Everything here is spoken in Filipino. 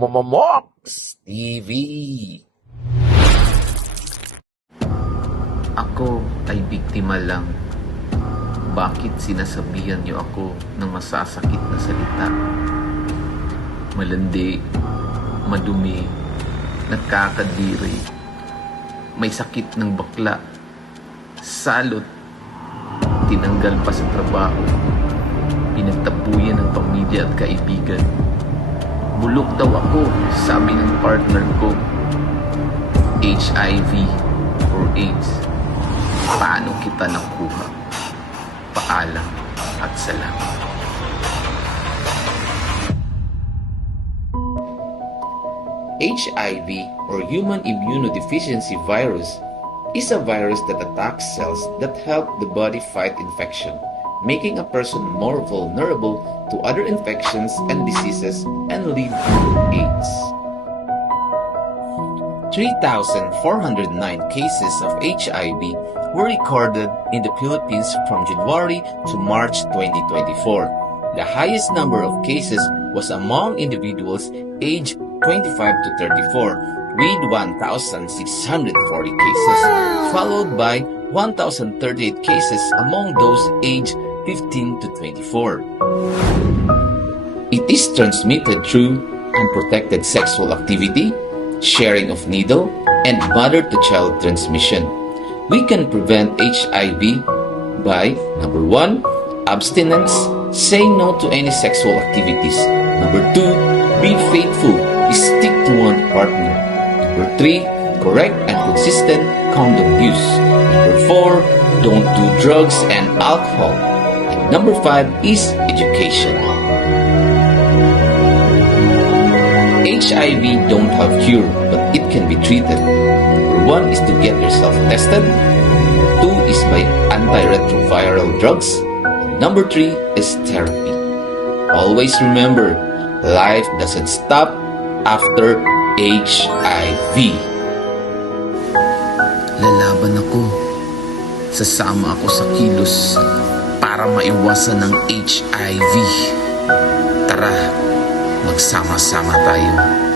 Momomox TV. Ako ay biktima lang. Bakit sinasabihan niyo ako ng masasakit na salita? Malandi, madumi, nagkakadiri, may sakit ng bakla, salot, tinanggal pa sa trabaho, pinagtapuyan ng pamilya at kaibigan. Bulok daw ako, sabi ng partner ko. HIV or AIDS. Paano kita nakuha? Paalam at salamat. HIV or human immunodeficiency virus is a virus that attacks cells that help the body fight infection, making a person more vulnerable to other infections and diseases and lead to AIDS. 3,409 cases of HIV were recorded in the Philippines from January to March 2024. The highest number of cases was among individuals aged 25 to 34, with 1,640 cases, followed by 1,038 cases among those aged 15 to 24. It is transmitted through unprotected sexual activity, sharing of needle, and mother-to-child transmission. We can prevent HIV by number 1, abstinence, say no to any sexual activities. Number 2, be faithful, stick to one partner. Number 3, correct and consistent condom use. Number 4, don't do drugs and alcohol. And number 5 is education. HIV don't have cure, but it can be treated. Number 1 is to get yourself tested. 2 is by antiretroviral drugs. Number 3 is therapy. Always remember, life doesn't stop after HIV. Lalaban ako. Sasama ako sa kilos para maiwasan ng HIV. Tara, magsama-sama tayo.